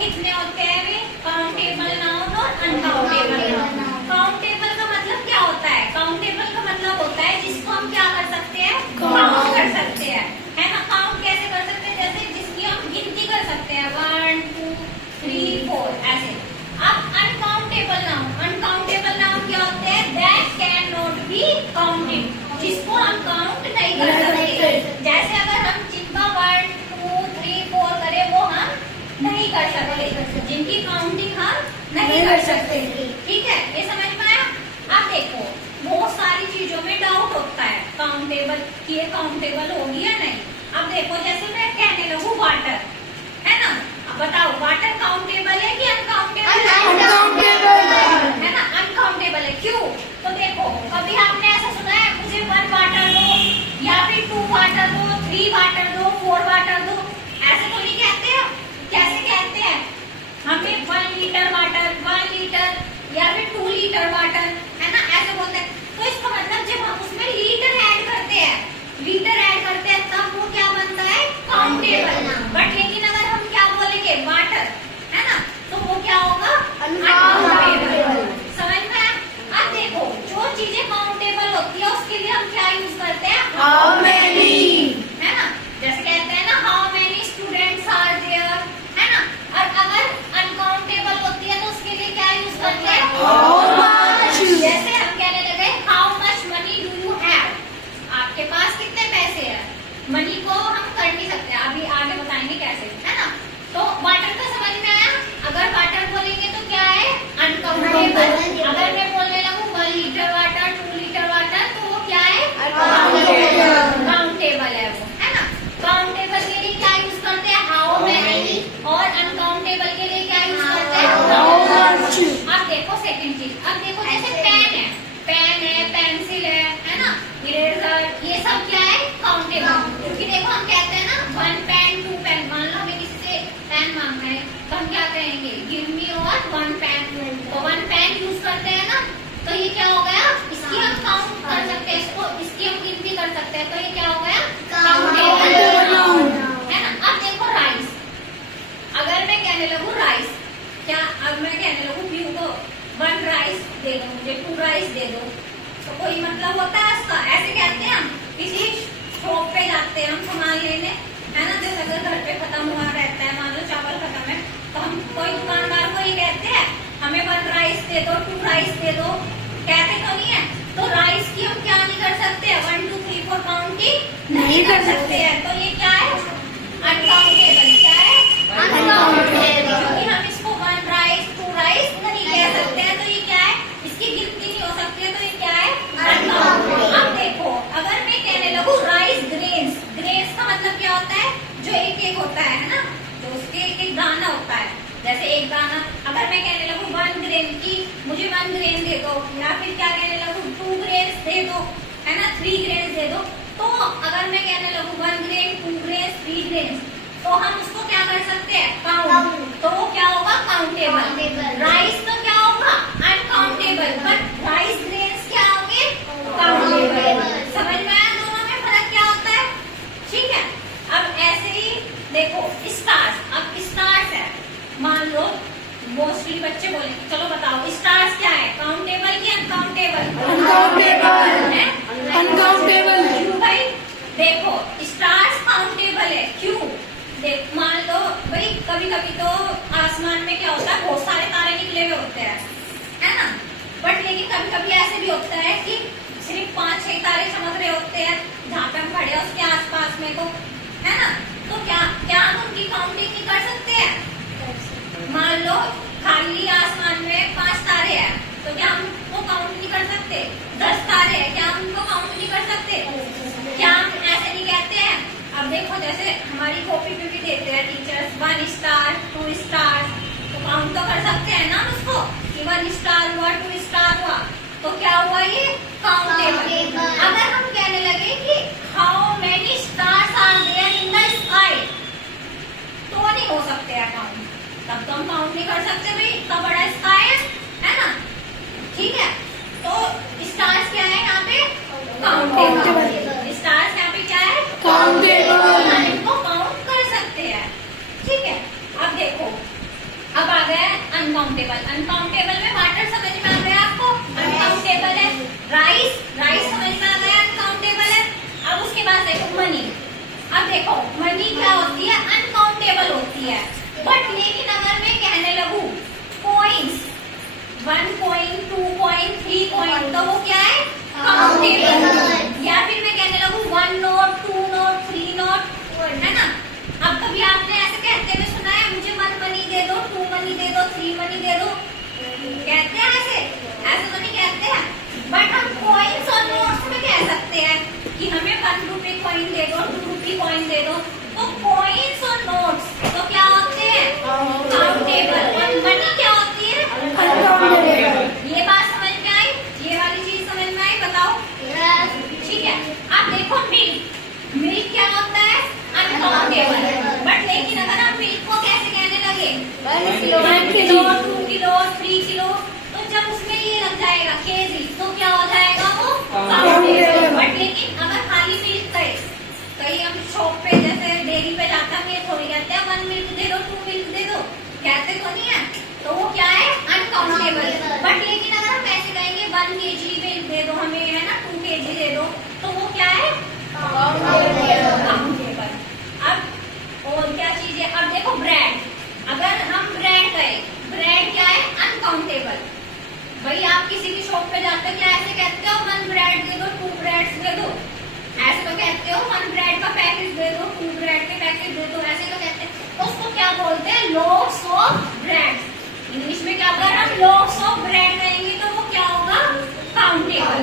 कितने होते हैं वे? काउंटेबल नाउन और अनकाउंटेबल नाउन। काउंटेबल का मतलब क्या होता है? काउंटेबल का मतलब होता है जिसको हम क्या कर सकते हैं? काउंट कर सकते हैं, है ना। काउंट कैसे कर सकते हैं? जैसे जिसकी हम गिनती कर सकते हैं 1 2 3 4 ऐसे। अब अनकाउंटेबल नाउन क्या होते हैं? That can not be counted, जिसको हम काउंट नहीं कर सकते। जैसे अगर हम जिनका 1 2 3 4 करें वो हम नहीं कर सकते, जिनकी काउंटिंग हम नहीं कर सकते। ठीक है, ये समझ में आया। अब देखो बहुत सारी चीजों में डाउट होता है काउंटेबल कि ये काउंटेबल होगी या नहीं। अब देखो जैसे मैं कहने लगूं वाटर, है ना। अब बताओ वाटर काउंटेबल है कि अनकाउंटेबल है ना? अनकाउंटेबल है। क्यों? तो देखो कभी आपने ऐसा सुना है मुझे 1 वाटर दो या फिर 2 वाटर दो, 3 वाटर दो, 4 वाटर दो, ऐसे तो नहीं कहते हैं। कैसे कहते हैं? हमें 1 लीटर वाटर, 1 लीटर या फिर 2 लीटर वाटर, है ना, ऐसे बोलते हैं। तो इसका मतलब जब हम उसमें लीटर ऐड करते हैं तब वो क्या बनता है? काउंटेबल। बट लेकिन अगर हम क्या बोलेंगे वाटर, है ना, तो वो क्या होगा? अनकाउंटेबल। समझ में आया? अब देखो जो चीजें काउंटेबल होती है उसके लिए हम क्या यूज करते हैं? हाउ मेनी, है ना। जैसे कहते हैं ना how many students are there, है ना। और अगर अनकाउंटेबल होती है तो उसके लिए क्या यूज करते हैं? How much. जैसे हम कहने लगे how much money do you have, आपके पास कितने पैसे हैं? मनी को हम कर नहीं सकते, अभी आगे बताएंगे कैसे, है ना। तो वाटर का समझ में आया। अगर वाटर बोलेंगे तो क्या है? अनकाउंटेबल। अगर मैं बोलने लगूं 1 लीटर वाटर, 2 लीटर वाटर, तो वो क्या है? काउंटेबल है वो, है ना। काउंटेबल के लिए क्या यूज करते हैं? How many. और अनकाउंटेबल के लिए क्या यूज करते हैं? How much. अब देखो सेकंड चीज, अब देखो जैसे पेन है, पेंसिल है ना, इरेजर, ये सब क्या है? काउंटेबल। क्योंकि देखो हम कहते हैं ना 1 पेन 2 पेन, मान लो हमें किसी से पेन मांगना है तो हम क्या कहेंगे? गिव मी और 1 पेन। तो 1 पेन यूज करते हैं ना, तो ये क्या हो गया? इसकी हम काउंट कर सकते हैं, इसको इसकी हम गिनती कर सकते हैं, तो ये क्या हो गया? काउंटेबल, है ना। अब देखो राइस, अगर मैं कहने लगूं राइस, क्या अब मैं कहने लगूं पीयू को 1 राइस दे दो मुझे, 2 राइस दे दो, तो कोई मतलब होता है उसका? ऐसे कहते हैं हम। किसी शॉप पे जाते हैं हम सामान लेने, है ना। जैसे अगर घर पे खत्म हुआ रहता है, मान लो चावल खत्म है, तो हम कोई दुकानदार को ये कहते हैं हमें 1 राइस दे दो, 2 राइस दे दो, कहते तो नहीं है। तो राइस की हम क्या नहीं कर सकते? 1 2 3 4 काउंटिंग नहीं कर सकते हैं। तो ये क्या है? अनकाउंटेबल। क्या है? अनकाउंटेबल। क्योंकि हम इसको 1 राइस 2 राइस नहीं कह सकते हैं, तो ये क्या है? इसकी गिनती नहीं हो सकती है, तो ये क्या है? अनकाउंटेबल। अब देखो अगर मैं कहने लगूं राइस ग्रेन्स, ग्रेन्स का मतलब क्या होता है? जो एक एक होता है ना, जो उसके एक एक दाना होता है। जैसे एक दाना, अगर मैं कहने लगूं 1 ग्रेन की मुझे 1 ग्रेन दे दो, या फिर क्या कहने लगूं 2 ग्रेन्स दे दो, है ना, 3 ग्रेन्स दे दो, तो अगर मैं कहने लगूं 1 ग्रेन 2 ग्रेन्स 3 ग्रेन्स, तो हम उसको क्या कर सकते हैं? काउंट। तो वो क्या होगा? काउंटेबल। राइस तो क्या होगा? अनकाउंटेबल। बट राइस ग्रेन्स क्या होंगे? काउंटेबल। समझ में आया दोनों में फर्क क्या होता है? ठीक है। अब ऐसे ही देखो स्टार्स, अब स्टार्स है, मान लो मोस्टली बच्चे बोले चलो बताओ स्टार्स क्या है? काउंटेबल की अनकाउंटेबल? अनकाउंटेबल है। अनकाउंटेबल क्यों भाई? देखो स्टार्स काउंटेबल है, क्यों? देख मान लो भाई कभी कभी तो आसमान में क्या होता है? बहुत सारे तारे निकले हुए होते हैं, है ना। बट लेकिन कभी कभी ऐसे भी होता है कि सिर्फ 5-6 तारे चमक रहे होते हैं जहाँ पे हम खड़े हैं उसके आसपास में, को है ना। तो क्या हम उनकी काउंटिंग नहीं कर सकते हैं? मान लो खाली आसमान में 5 तारे हैं, तो क्या हम उनको काउंट नहीं कर सकते? 10 तारे हैं, क्या हम उनको काउंट नहीं कर सकते? क्या हम ऐसे नहीं कहते हैं? अब देखो जैसे हमारी कॉपी पे भी देते हैं टीचर्स 1 स्टार 2 स्टार, तो काउंट तो कर सकते हैं ना उसको कि 1 स्टार हुआ 2 स्टार हुआ, तो क्या हुआ? ये काउंटेबल। अगर हम कहने लगे कि how many stars are there in the sky, तो नहीं हो सकते हैं काउंट, तब तो हम काउंट नहीं कर सकते भाई, इतना बड़ा स्काई है ना। ठीक है, तो स्टार्स क्या है यहाँ पे? काउंटेबल। स्टार्स यहाँ पे क्या है? काउंटेबल। हम इनको काउंट कर सकते हैं। ठीक है, अब देखो मनी क्या होती है, अनकाउंटेबल होती है। बट लेकिन अगर मैं कहने लगूं कॉइन्स 1 कॉइन 2 कॉइन 3 कॉइन, तो वो क्या है, काउंटेबल। या फिर मैं कहने लगूं 1 नोट 2 नोट 3 नोट, है ना। अब कभी आपने ऐसे कहते हुए सुना है, मुझे 1 मनी दे दो, 2 मनी दे दो, 3 मनी दे दो, कहते हैं ऐसे तो नहीं कहते हैं। बट हम कॉइन्स और नोट्स में कह सकते हैं कि हमें 1 रुपए कॉइन दे दो, 2 रुपए कॉइन दे दो। तो कॉइन्स और नोट्स तो क्या होते हैं, काउंटेबल। और मनी क्या होती है, अनकाउंटेबल। ये बात समझ में आई, ये वाली चीज समझ में आई, बताओ। ठीक है। अब देखो मिल्क क्या होता है, अनकाउंटेबल। बट लेकिन अगर हम मिल्क को कैसे कहने लगे, 1 किलो 2 किलो 3 किलो, तो जब उसमें ये लग जाएगा केजी, तो क्या हो जाएगा, वो काउंटेबल। बट लेकिन अगर खाली मिल्क कहीं हम शॉप पे जैसे डेयरी पे जाते हैं, ये थोड़ी कहते हैं 1 मिल्क दे दो 2 मिल्क दे दो, कहते तो नहीं है, तो वो क्या है, अनकाउंटेबल। बट लेकिन अगर हम ऐसे कहेंगे 1 केजी मिल्क दे दो हमें, है ना, 2 केजी दे दो, तो वो क्या है, काउंटेबल। अब और क्या चीज है, अब देखो ब्रेड, अगर हम ब्रेड कहें, ब्रेड क्या है, अनकाउंटेबल। भाई आप किसी की शॉप पे जाते हो, क्या ऐसे कहते हो 1 ब्रेड दे दो 2 ब्रेड्स दे दो, ऐसे तो कहते हो 1 ब्रेड का पैकेट दे दो 2 ब्रेड के पैकेट दे दो, ऐसे तो कहते हैं। तो उसको क्या बोलते हैं, लोव्स ऑफ ब्रेड। इंग्लिश में क्या, अगर हम लोव्स ऑफ ब्रेड कहेंगे तो वो क्या होगा, काउंटेबल।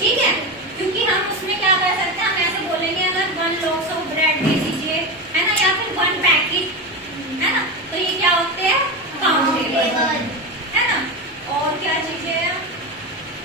ठीक है, क्योंकि हम उसमें क्या कर सकते हैं, हम ऐसे बोलेंगे अगर 1 लोव्स ऑफ ब्रेड दे दीजिए, है ना, या फिर 1 पैकेट, है ना, तो ये क्या होते हैं, काउंटेबल, है ना। और क्या चीजें हैं,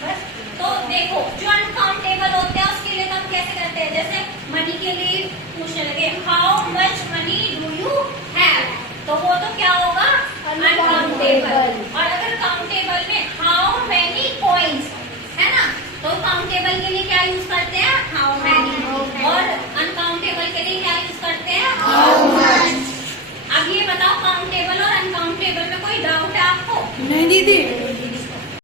बस। तो देखो जो अनकाउंटेबल होते हैं उसके लिए तो हम कैसे करते हैं, जैसे मनी के लिए पूछने लगे how much money do you have, तो वो तो क्या होगा, अनकाउंटेबल। और अगर काउंटेबल में हाउ मेनी कॉइन्स, है ना, तो काउंटेबल के लिए क्या यूज करते हैं, हाउ मेनी। और अनकाउंटेबल के लिए क्या यूज करते हैं, हाउ मच। अब ये बताओ काउंटेबल और अनकाउंटेबल में कोई डाउट है आपको? नहीं दीदी।